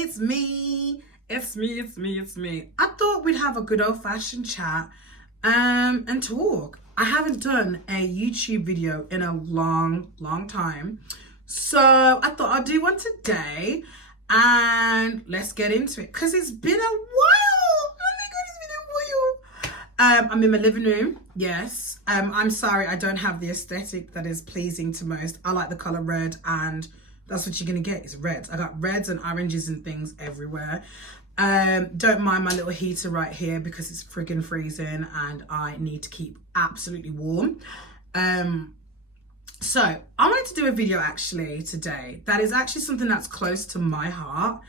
it's me. It's me. I thought we'd have a good old-fashioned chat and talk. I haven't done a YouTube video in a long time. So I thought I'd do one today and let's get into it because it's been a while. Oh my God, it's been a while. I'm in my living room, yes. I'm sorry, I don't have the aesthetic that is pleasing to most. I like the color red and that's what you're gonna get is reds. I got reds and oranges and things everywhere. Don't mind my little heater right here because it's freaking freezing and I need to keep absolutely warm. So I wanted to do a video actually today that is actually something that's close to my heart,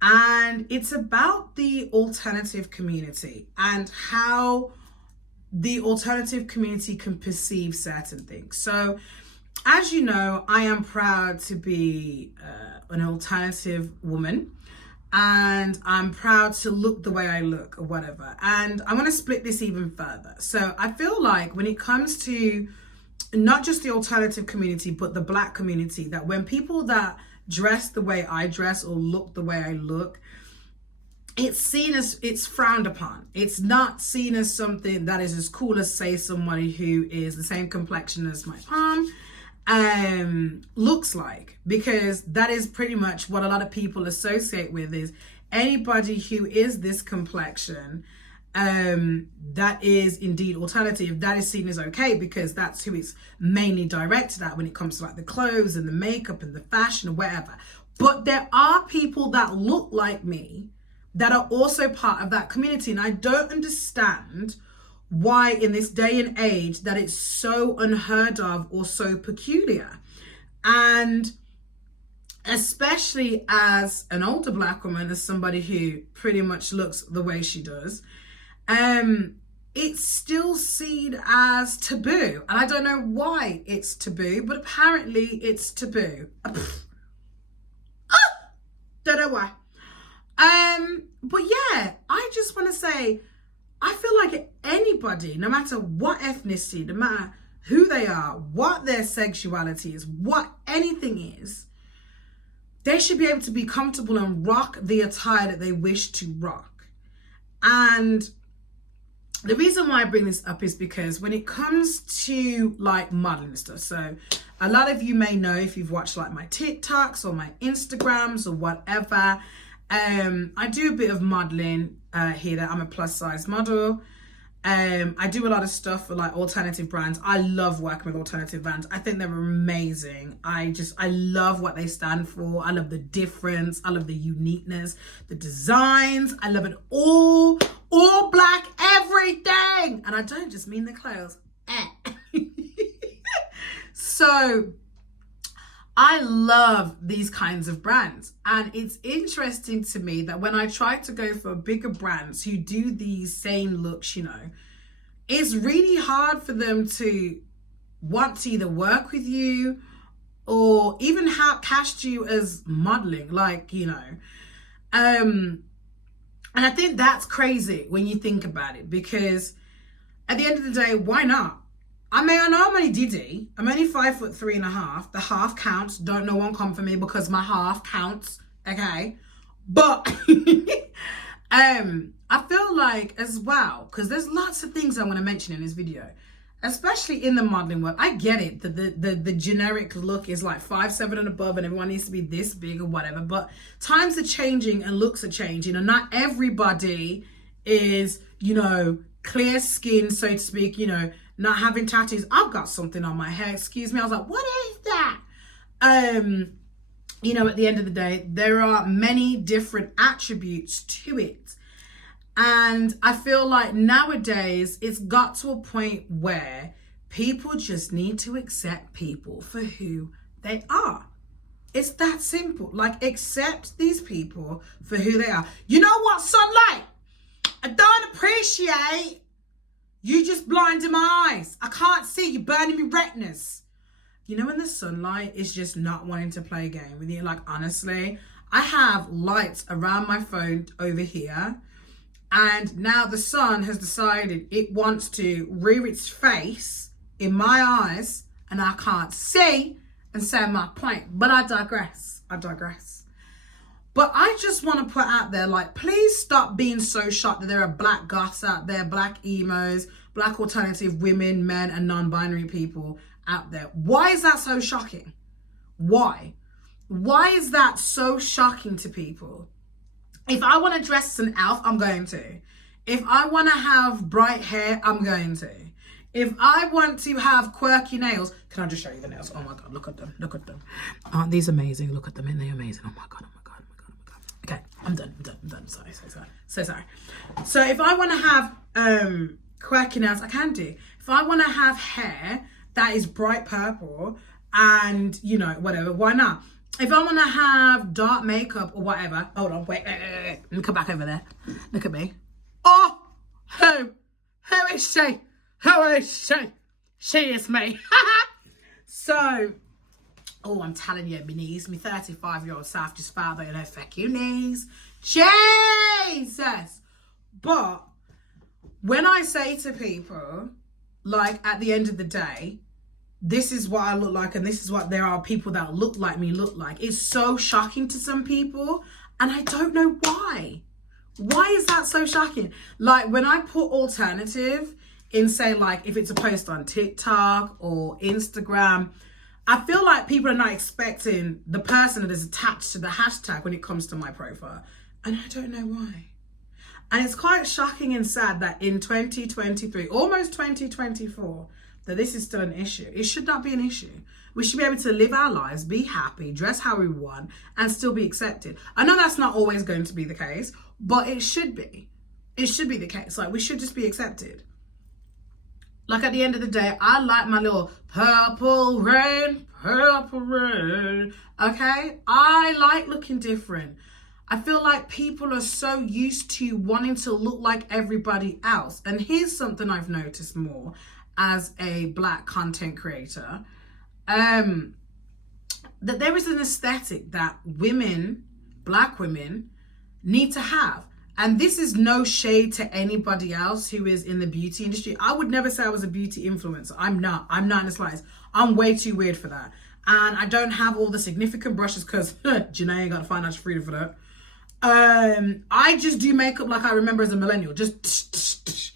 and it's about the alternative community and how the alternative community can perceive certain things. So as you know, I am proud to be an alternative woman, and I'm proud to look the way I look or whatever. And I want to split this even further. So I feel like when it comes to not just the alternative community, but the Black community, that when people that dress the way I dress or look the way I look, it's seen as, it's frowned upon. It's not seen as something that is as cool as, say, somebody who is the same complexion as my palm looks like, because that is pretty much what a lot of people associate with, is anybody who is this complexion that is indeed alternative, that is seen as okay, because that's who it's mainly directed at when it comes to like the clothes and the makeup and the fashion or whatever. But there are people that look like me that are also part of that community, and I don't understand why in this day and age that it's so unheard of or so peculiar. And especially as an older Black woman, as somebody who pretty much looks the way she does, it's still seen as taboo. And I don't know why it's taboo, but apparently it's taboo. Don't know why. But yeah, I just want to say, I feel like anybody, no matter what ethnicity, no matter who they are, what their sexuality is, what anything is, they should be able to be comfortable and rock the attire that they wish to rock. And the reason why I bring this up is because when it comes to like modeling and stuff, so a lot of you may know if you've watched like my TikToks or my Instagrams or whatever, I do a bit of modeling here. That I'm a plus size model. I do a lot of stuff for like alternative brands. I love working with alternative brands. I think they're amazing. I love what they stand for. I love the difference. I love the uniqueness, the designs. I love it all Black, everything. And I don't just mean the clothes. So I love these kinds of brands, and it's interesting to me that when I try to go for bigger brands who do these same looks, you know, it's really hard for them to want to either work with you or even cast you as modeling, like, you know. And I think that's crazy when you think about it, because at the end of the day, why not? I know I'm only Diddy. I'm only 5'3.5". The half counts. Don't no one come for me because my half counts. Okay. But I feel like as well, because there's lots of things I want to mention in this video, especially in the modeling world. I get it that the generic look is like 5'7" and above and everyone needs to be this big or whatever, but times are changing and looks are changing, and not everybody is, you know, clear skin, so to speak, you know, not having tattoos. I've got something on my hair, excuse me. I was like, what is that? You know, at the end of the day, there are many different attributes to it. And I feel like nowadays it's got to a point where people just need to accept people for who they are. It's that simple. Like, accept these people for who they are. You know what, sunlight? I don't appreciate you just blinding my eyes. I can't see. You're burning me retinas. You know when the sunlight is just not wanting to play a game with you? Like, honestly, I have lights around my phone over here, and now the sun has decided it wants to rear its face in my eyes, and I can't see and say my point. But I digress. But I just want to put out there, like, please stop being so shocked that there are black goths out there, black emos, black alternative women, men, and non-binary people out there. Why is that so shocking? Why? Why is that so shocking to people? If I want to dress as an elf, I'm going to. If I want to have bright hair, I'm going to. If I want to have quirky nails, can I just show you the nails? Oh my God, look at them, look at them. Aren't these amazing? Look at them, and they're amazing. Oh my God, oh my God, oh my God, oh my God. Okay, I'm done. Sorry. So if I want to have quirky nails, I can do. If I want to have hair that is bright purple and, you know, whatever, why not? If I want to have dark makeup or whatever, hold on, wait. Let me come back over there. Look at me. Oh, who is she? Who is she? She is me. So, oh, I'm telling you, my knees, my 35-year-old self just felt that, you know, fuck you knees. Jesus. But when I say to people, like, at the end of the day, this is what I look like and this is what there are people that look like me look like. It's so shocking to some people and I don't know why. Why is that so shocking? Like when I put alternative in, say, like if it's a post on TikTok or Instagram, I feel like people are not expecting the person that is attached to the hashtag when it comes to my profile. And I don't know why. And it's quite shocking and sad that in 2023, almost 2024, that this is still an issue. It should not be an issue. We should be able to live our lives, be happy, dress how we want, and still be accepted. I know that's not always going to be the case, but it should be. It should be the case. Like, we should just be accepted. Like, at the end of the day, I like my little purple rain, okay? I like looking different. I feel like people are so used to wanting to look like everybody else. And here's something I've noticed more as a black content creator, that there is an aesthetic that women, black women, need to have. And this is no shade to anybody else who is in the beauty industry. I would never say I was a beauty influencer. I'm not in the slightest. I'm way too weird for that. And I don't have all the significant brushes because Janae ain't got the financial freedom for that. I just do makeup like I remember as a millennial. Just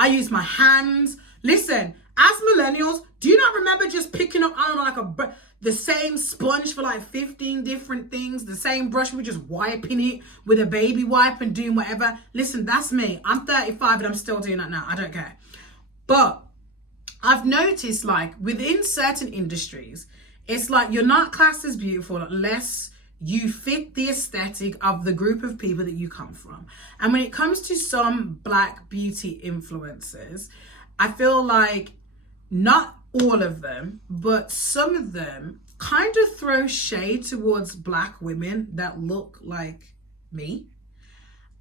I use my hands. Listen, as millennials, do you not remember just picking up, I don't know, like the same sponge for like 15 different things, the same brush, we're just wiping it with a baby wipe and doing whatever. Listen, that's me. I'm 35 and I'm still doing that now. I don't care. But I've noticed, like, within certain industries, it's like you're not classed as beautiful unless you fit the aesthetic of the group of people that you come from. And when it comes to some black beauty influencers, I feel like not all of them, but some of them kind of throw shade towards black women that look like me.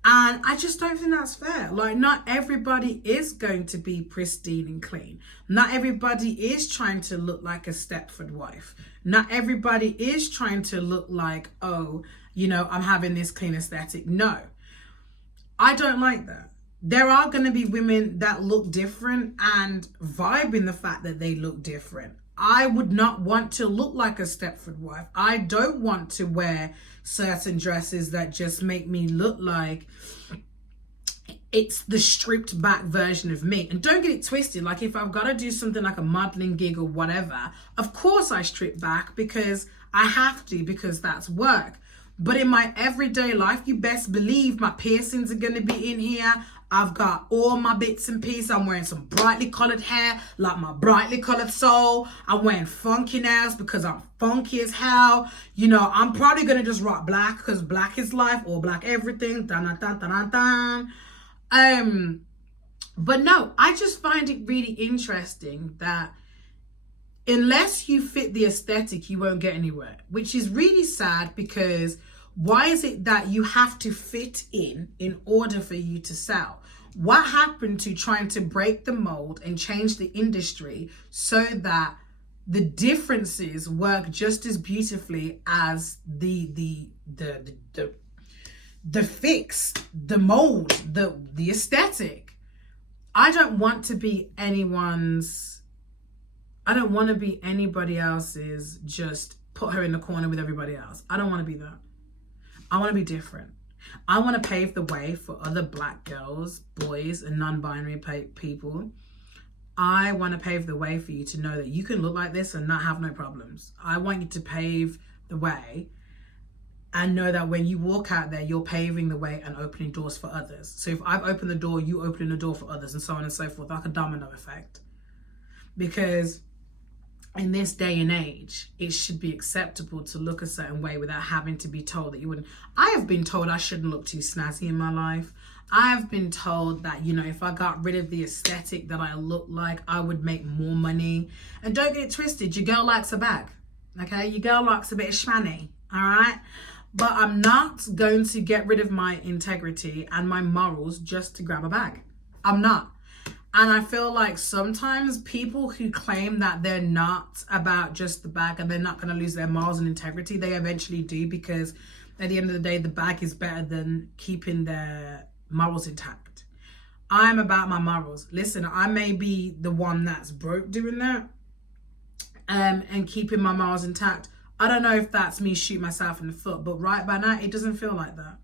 And I just don't think that's fair. Like, not everybody is going to be pristine and clean. Not everybody is trying to look like a Stepford wife. Not everybody is trying to look like, oh, you know, I'm having this clean aesthetic. No, I don't like that. There are going to be women that look different and vibe in the fact that they look different. I would not want to look like a Stepford wife. I don't want to wear certain dresses that just make me look like it's the stripped back version of me. And don't get it twisted. Like, if I've got to do something like a modeling gig or whatever, of course I strip back because I have to, because that's work. But in my everyday life, you best believe my piercings are going to be in here. I've got all my bits and pieces. I'm wearing some brightly colored hair, like my brightly colored soul. I'm wearing funky nails because I'm funky as hell. You know, I'm probably going to just rock black because black is life, or black everything. But no, I just find it really interesting that unless you fit the aesthetic, you won't get anywhere, which is really sad, because why is it that you have to fit in order for you to sell? What happened to trying to break the mold and change the industry so that the differences work just as beautifully as the fix, the mold, the aesthetic? I don't want to be anybody else's, just put her in the corner with everybody else. I don't want to be that. I want to be different. I want to pave the way for other black girls, boys, and non-binary people. I want to pave the way for you to know that you can look like this and not have no problems. I want you to pave the way and know that when you walk out there, you're paving the way and opening doors for others. So if I've opened the door, you open the door for others, and so on and so forth, like a domino effect. Because in this day and age, it should be acceptable to look a certain way without having to be told that you wouldn't. I have been told I shouldn't look too snazzy in my life. I've been told that, you know, if I got rid of the aesthetic that I look like, I would make more money. And don't get it twisted, your girl likes a bag, okay? Your girl likes a bit of shmoney, all right? But I'm not going to get rid of my integrity and my morals just to grab a bag. I'm not. And I feel like sometimes people who claim that they're not about just the bag and they're not going to lose their morals and integrity, they eventually do, because at the end of the day, the bag is better than keeping their morals intact. I'm about my morals. Listen, I may be the one that's broke doing that and keeping my morals intact. I don't know if that's me shooting myself in the foot, but right by now, it doesn't feel like that.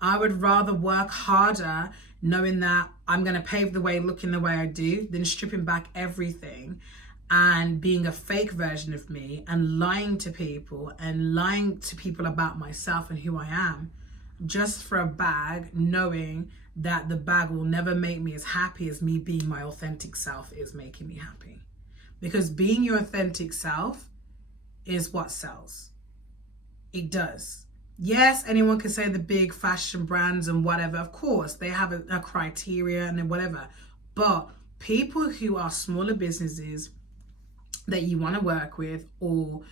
I would rather work harder knowing that I'm going to pave the way looking the way I do than stripping back everything and being a fake version of me and lying to people about myself and who I am just for a bag, knowing that the bag will never make me as happy as me being my authentic self is making me happy. Because being your authentic self is what sells. It does. Yes, anyone can say the big fashion brands and whatever. Of course, they have a criteria and whatever. But people who are smaller businesses that you want to work with, or,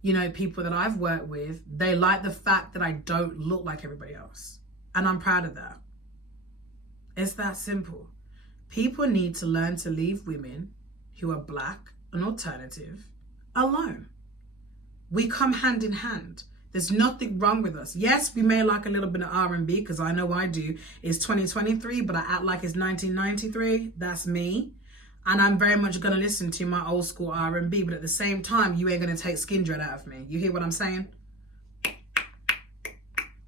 you know, people that I've worked with, they like the fact that I don't look like everybody else. And I'm proud of that. It's that simple. People need to learn to leave women who are black and alternative alone. We come hand in hand. There's nothing wrong with us. Yes, we may like a little bit of R&B, because I know I do. It's 2023, but I act like it's 1993. That's me. And I'm very much going to listen to my old school R&B, but at the same time, you ain't going to take Skin Dread out of me. You hear what I'm saying?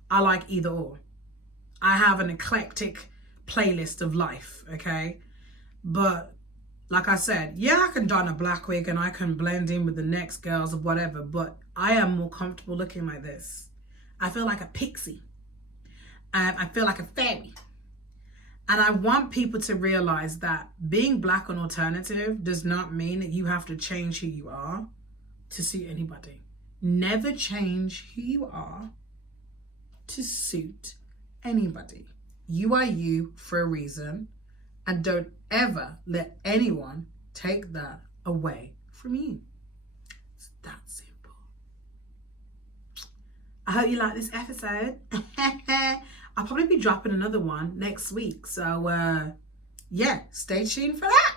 I like either or. I have an eclectic playlist of life, okay? But like I said, yeah, I can don a black wig and I can blend in with the next girls or whatever, but I am more comfortable looking like this. I feel like a pixie. I feel like a fairy. And I want people to realize that being black and alternative does not mean that you have to change who you are to suit anybody. Never change who you are to suit anybody. You are you for a reason, and don't ever let anyone take that away from you. It's that simple. I hope you like this episode. I'll probably be dropping another one next week. So, yeah, stay tuned for that.